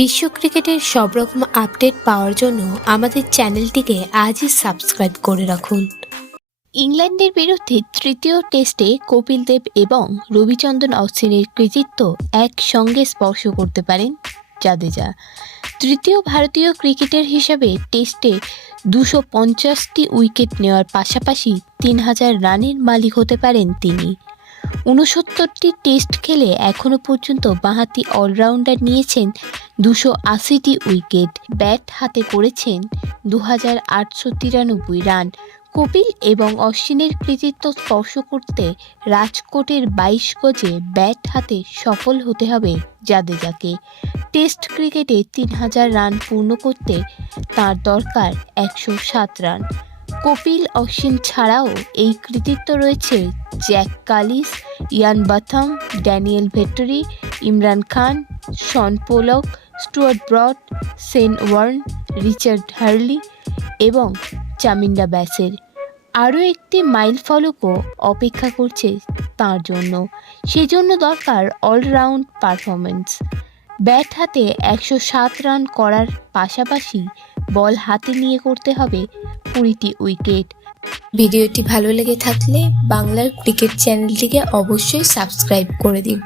বিশ্ব ক্রিকেটের সব রকম আপডেট পাওয়ার জন্য আমাদের চ্যানেলটিকে আজই সাবস্ক্রাইব করে রাখুন। ইংল্যান্ডের বিরুদ্ধে তৃতীয় টেস্টে কপিল দেব এবং রবিচন্দ্রন অশ্বিনের কৃতিত্ব একসঙ্গে স্পর্শ করতে পারেন জাদেজা। তৃতীয় ভারতীয় ক্রিকেটার হিসাবে টেস্টে 250টি উইকেট নেওয়ার পাশাপাশি 3000 রানের মালিক হতে পারেন তিনি। 69টি টেস্ট খেলে এখনও পর্যন্ত বাঁহাতি অলরাউন্ডার নিয়েছেন 280টি উইকেট, ব্যাট হাতে করেছেন 2893 রান। কপিল এবং অশ্বিনের কৃতিত্ব স্পর্শ করতে রাজকোটের 22 গজে ব্যাট হাতে সফল হতে হবে জাদেজাকে। টেস্ট ক্রিকেটে 3000 রান পূর্ণ করতে তার দরকার 107 রান। কপিল অশ্বিন ছাড়াও এই কৃতিত্ব রয়েছে Jack Kallis, Ian Botham, Daniel Vettori, Imran Khan, Shaun Pollock, Stuart Broad, Shane Warne, Richard Hadlee এবং চামিন্ডা ব্যাসের। আরও একটি মাইল ফলকও অপেক্ষা করছে তার জন্য, সেজন্য দরকার অলরাউন্ড পারফরমেন্স। ব্যাট হাতে 107 রান করার পাশাপাশি বল হাতে নিয়ে করতে হবে 20টি উইকেট। ভিডিওটি ভালো লেগে থাকলে বাংলার ক্রিকেট চ্যানেলটিকে অবশ্যই সাবস্ক্রাইব করে দিন।